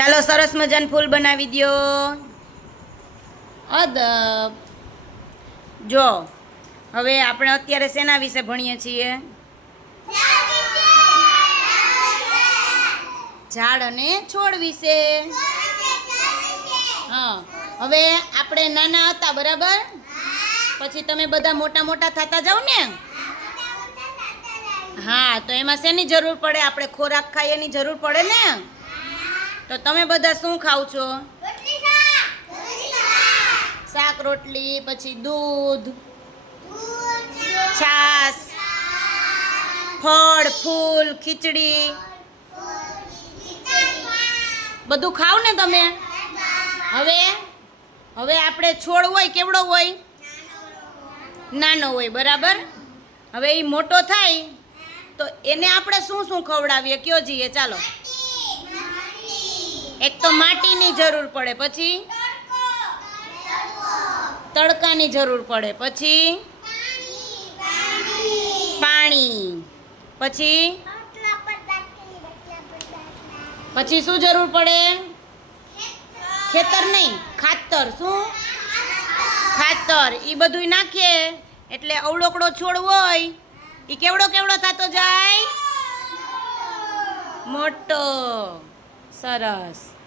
ચાલો સરસ મજાનું ફૂલ બનાવી દ્યો. અદબ. જો હવે આપણે અત્યારે શેના વિશે ભણીએ છીએ? ઝાડ અને છોડ વિશે. હા હવે આપણે નાના હતા બરાબર? પછી તમે બધા મોટા મોટા થતા જાઓ ને? હા તો એમાં શેની જરૂર પડે? આપણે ખોરાક ખાઈએ એની જરૂર પડે ને? તો તમે બધા શું ખાવ છો? શાક. રોટલી પછી દૂધ. છાસ ફળ ફૂલ ખીચડી. બધું ખાવ ને તમે? હવે? હવે આપણે છોડ હોય કેવડો હોય? નાનો હોય બરાબર? હવે એ મોટો થાય તો એને આપણે શું શું ખવડાવીએ? કયો જઈએ? ચાલો. એક તો માટીની જરૂર પડે પછી? તડકાની જરૂર પડે પછી? પાણી. પછી? પછી શું જરૂર પડે? ખેતર નહીં, ખાતર. શું? ખાતર. એ બધું નાખીએ. એટલે અવળોકડો છોડ હોય એ કેવડો કેવડો થતો જાય? મોટો. સરસ.